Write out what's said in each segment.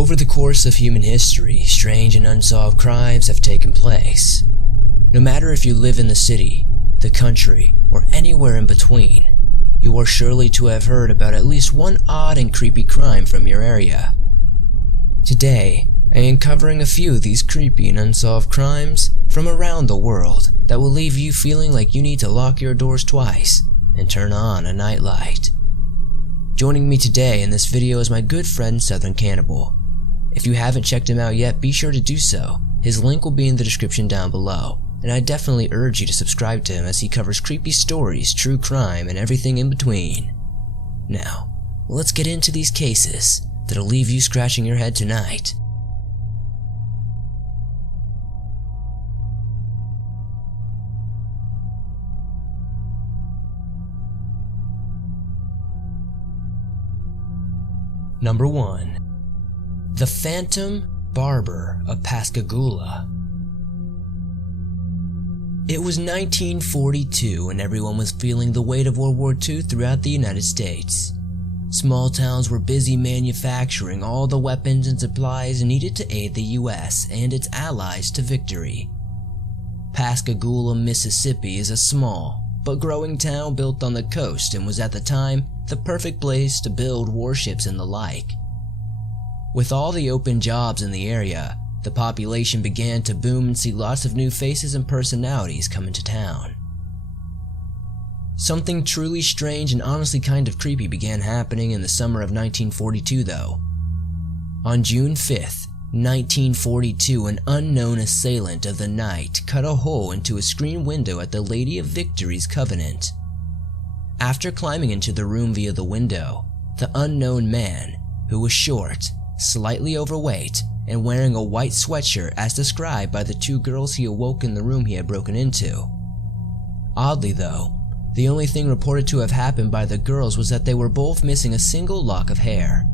Over the course of human history, strange and unsolved crimes have taken place. No matter if you live in the city, the country, or anywhere in between, you are surely to have heard about at least one odd and creepy crime from your area. Today, I am covering a few of these creepy and unsolved crimes from around the world that will leave you feeling like you need to lock your doors twice and turn on a nightlight. Joining me today in this video is my good friend Southern Cannibal. If you haven't checked him out yet, be sure to do so. His link will be in the description down below, and I definitely urge you to subscribe to him as he covers creepy stories, true crime, and everything in between. Now, let's get into these cases that'll leave you scratching your head tonight. Number 1. The Phantom Barber of Pascagoula. It was 1942 and everyone was feeling the weight of World War II throughout the United States. Small towns were busy manufacturing all the weapons and supplies needed to aid the US and its allies to victory. Pascagoula, Mississippi is a small but growing town built on the coast and was at the time the perfect place to build warships and the like. With all the open jobs in the area, the population began to boom and see lots of new faces and personalities come into town. Something truly strange and honestly kind of creepy began happening in the summer of 1942 though. On June 5th, 1942, an unknown assailant of the night cut a hole into a screen window at the Lady of Victory's Covenant. After climbing into the room via the window, the unknown man, who was short, slightly overweight, and wearing a white sweatshirt as described by the two girls he awoke in the room he had broken into. Oddly though, the only thing reported to have happened by the girls was that they were both missing a single lock of hair.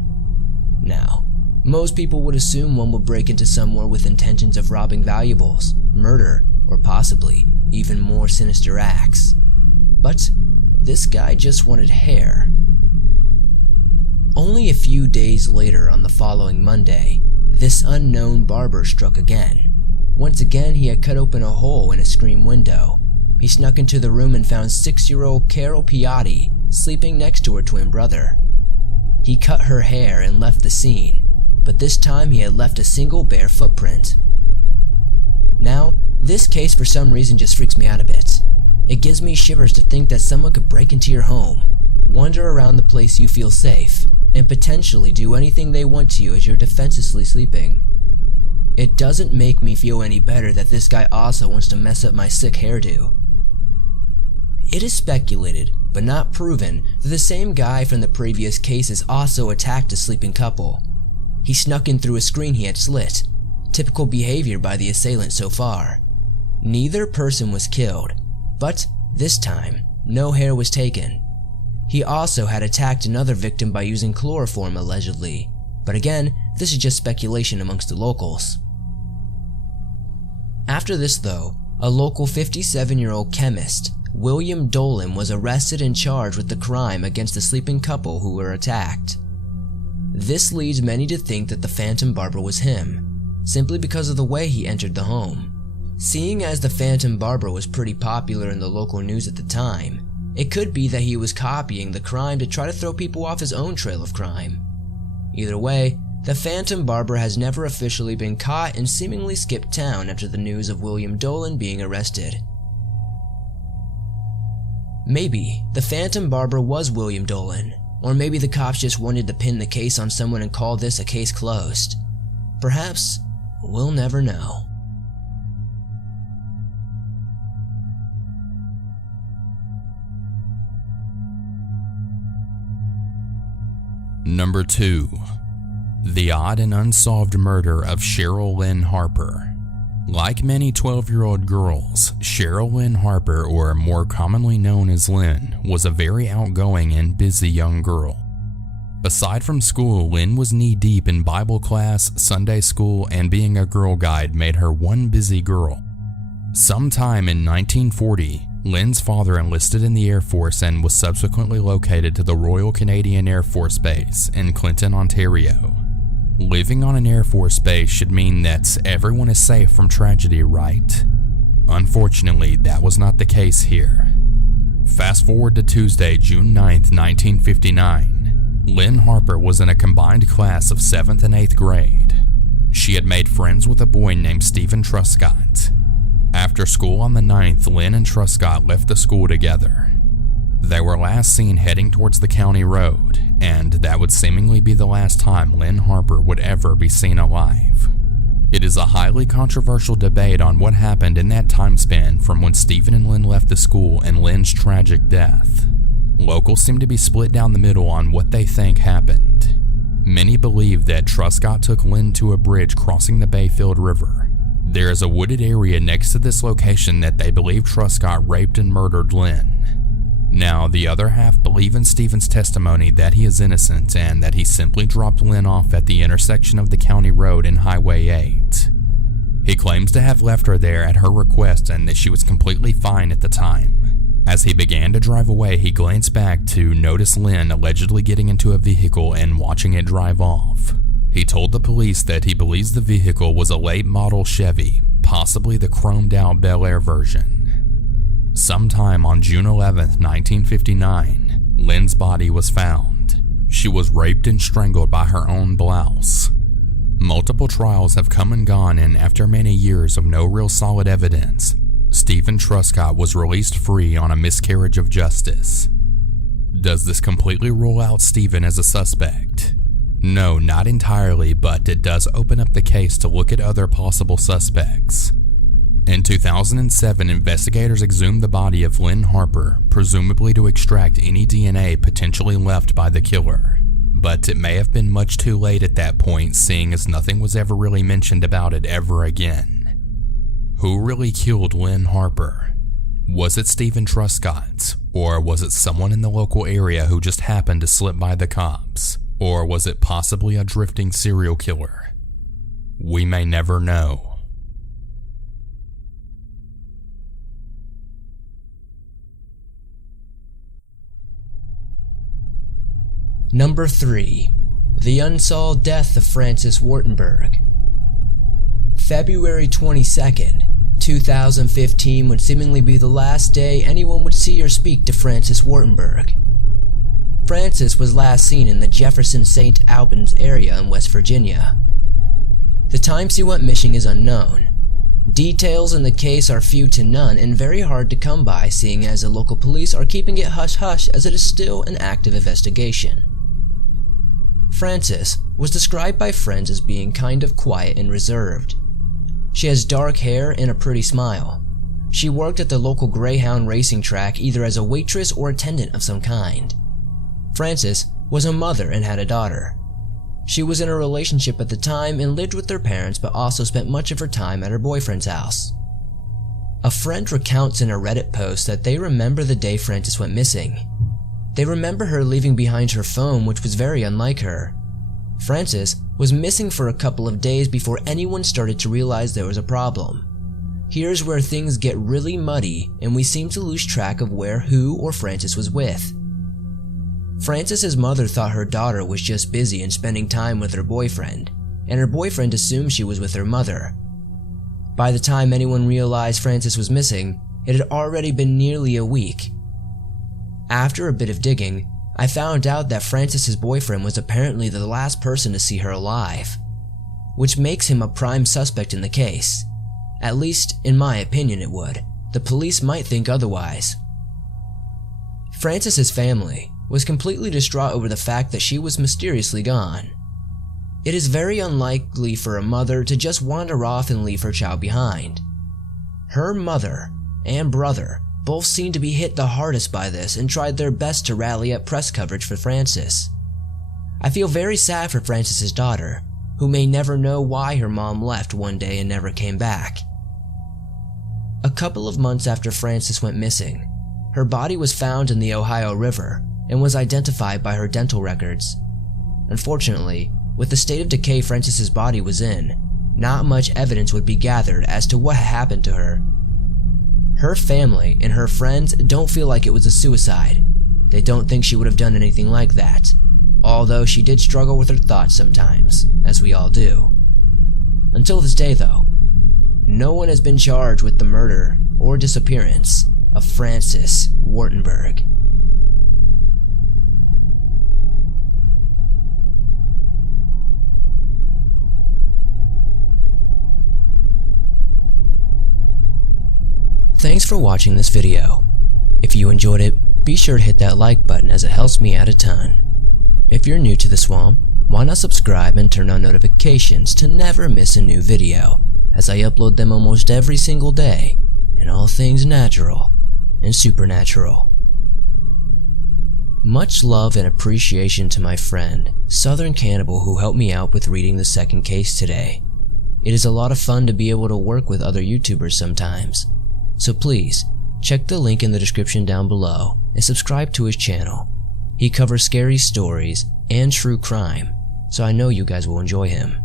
Now, most people would assume one would break into somewhere with intentions of robbing valuables, murder, or possibly even more sinister acts. But this guy just wanted hair. Only a few days later, on the following Monday, this unknown barber struck again. Once again, he had cut open a hole in a screen window. He snuck into the room and found 6-year-old Carol Piatti sleeping next to her twin brother. He cut her hair and left the scene, but this time he had left a single bare footprint. Now, this case for some reason just freaks me out a bit. It gives me shivers to think that someone could break into your home, wander around the place you feel safe, and potentially do anything they want to you as you're defenselessly sleeping. It doesn't make me feel any better that this guy also wants to mess up my sick hairdo. It is speculated, but not proven, that the same guy from the previous cases also attacked a sleeping couple. He snuck in through a screen he had slit, typical behavior by the assailant so far. Neither person was killed, but this time, no hair was taken. He also had attacked another victim by using chloroform allegedly, but again, this is just speculation amongst the locals. After this though, a local 57-year-old chemist, William Dolan, was arrested and charged with the crime against the sleeping couple who were attacked. This leads many to think that the Phantom Barber was him, simply because of the way he entered the home. Seeing as the Phantom Barber was pretty popular in the local news at the time, it could be that he was copying the crime to try to throw people off his own trail of crime. Either way, the Phantom Barber has never officially been caught and seemingly skipped town after the news of William Dolan being arrested. Maybe the Phantom Barber was William Dolan, or maybe the cops just wanted to pin the case on someone and call this a case closed. Perhaps we'll never know. Number 2. The odd and unsolved murder of Cheryl Lynn Harper. Like many 12-year-old girls, Cheryl Lynn Harper, or more commonly known as Lynn, was a very outgoing and busy young girl. Aside from school, Lynn was knee-deep in Bible class, Sunday school, and being a Girl Guide made her one busy girl. Sometime in 1940, Lynn's father enlisted in the Air Force and was subsequently located to the Royal Canadian Air Force Base in Clinton, Ontario. Living on an Air Force base should mean that everyone is safe from tragedy, right? Unfortunately, that was not the case here. Fast forward to Tuesday, June 9th, 1959. Lynn Harper was in a combined class of 7th and 8th grade. She had made friends with a boy named Stephen Truscott. After school on the 9th, Lynn and Truscott left the school together. They were last seen heading towards the county road, and that would seemingly be the last time Lynn Harper would ever be seen alive. It is a highly controversial debate on what happened in that time span from when Stephen and Lynn left the school and Lynn's tragic death. Locals seem to be split down the middle on what they think happened. Many believe that Truscott took Lynn to a bridge crossing the Bayfield River. There is a wooded area next to this location that they believe Truscott raped and murdered Lynn. Now, the other half believe in Stephen's testimony that he is innocent and that he simply dropped Lynn off at the intersection of the county road and Highway 8. He claims to have left her there at her request and that she was completely fine at the time. As he began to drive away, he glanced back to notice Lynn allegedly getting into a vehicle and watching it drive off. He told the police that he believes the vehicle was a late model Chevy, possibly the chromed out Bel Air version. Sometime on June 11th, 1959, Lynn's body was found. She was raped and strangled by her own blouse. Multiple trials have come and gone, and after many years of no real solid evidence, Stephen Truscott was released free on a miscarriage of justice. Does this completely rule out Stephen as a suspect? No, not entirely, but it does open up the case to look at other possible suspects. In 2007, investigators exhumed the body of Lynn Harper, presumably to extract any DNA potentially left by the killer. But it may have been much too late at that point, seeing as nothing was ever really mentioned about it ever again. Who really killed Lynn Harper? Was it Stephen Truscott? Or was it someone in the local area who just happened to slip by the cops? Or was it possibly a drifting serial killer? We may never know. Number 3. The Unsolved Death of Frances Wharton. February 22nd, 2015 would seemingly be the last day anyone would see or speak to Frances Wharton. Frances was last seen in the Jefferson-St. Albans area in West Virginia. The time she went missing is unknown. Details in the case are few to none and very hard to come by, seeing as the local police are keeping it hush-hush as it is still an active investigation. Frances was described by friends as being kind of quiet and reserved. She has dark hair and a pretty smile. She worked at the local Greyhound racing track either as a waitress or attendant of some kind. Frances was a mother and had a daughter. She was in a relationship at the time and lived with her parents, but also spent much of her time at her boyfriend's house. A friend recounts in a Reddit post that they remember the day Frances went missing. They remember her leaving behind her phone, which was very unlike her. Frances was missing for a couple of days before anyone started to realize there was a problem. Here's where things get really muddy and we seem to lose track of where, who, or Frances was with. Frances's mother thought her daughter was just busy and spending time with her boyfriend, and her boyfriend assumed she was with her mother. By the time anyone realized Frances was missing, it had already been nearly a week. After a bit of digging, I found out that Frances's boyfriend was apparently the last person to see her alive, which makes him a prime suspect in the case. At least, in my opinion it would. The police might think otherwise. Frances's family was completely distraught over the fact that she was mysteriously gone. It is very unlikely for a mother to just wander off and leave her child behind. Her mother and brother both seemed to be hit the hardest by this and tried their best to rally up press coverage for Frances. I feel very sad for Frances's daughter, who may never know why her mom left one day and never came back. A couple of months after Frances went missing, her body was found in the Ohio River and was identified by her dental records. Unfortunately, with the state of decay Frances's body was in, not much evidence would be gathered as to what had happened to her. Her family and her friends don't feel like it was a suicide. They don't think she would have done anything like that. although she did struggle with her thoughts sometimes, as we all do. Until this day though, no one has been charged with the murder or disappearance of Frances Wharton Berg. Thanks for watching this video. If you enjoyed it, be sure to hit that like button as it helps me out a ton. If you're new to the swamp, why not subscribe and turn on notifications to never miss a new video, as I upload them almost every single day, and all things natural and supernatural. Much love and appreciation to my friend, Southern Cannibal, who helped me out with reading the second case today. It is a lot of fun to be able to work with other YouTubers sometimes. So please, check the link in the description down below and subscribe to his channel. He covers scary stories and true crime, so I know you guys will enjoy him.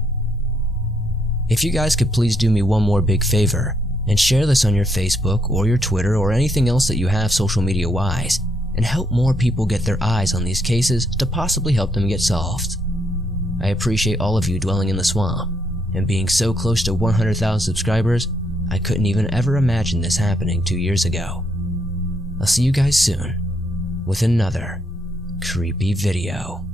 If you guys could please do me one more big favor and share this on your Facebook or your Twitter or anything else that you have social media wise, and help more people get their eyes on these cases to possibly help them get solved. I appreciate all of you dwelling in the swamp, and being so close to 100,000 subscribers, I couldn't even ever imagine this happening 2 years ago. I'll see you guys soon with another creepy video.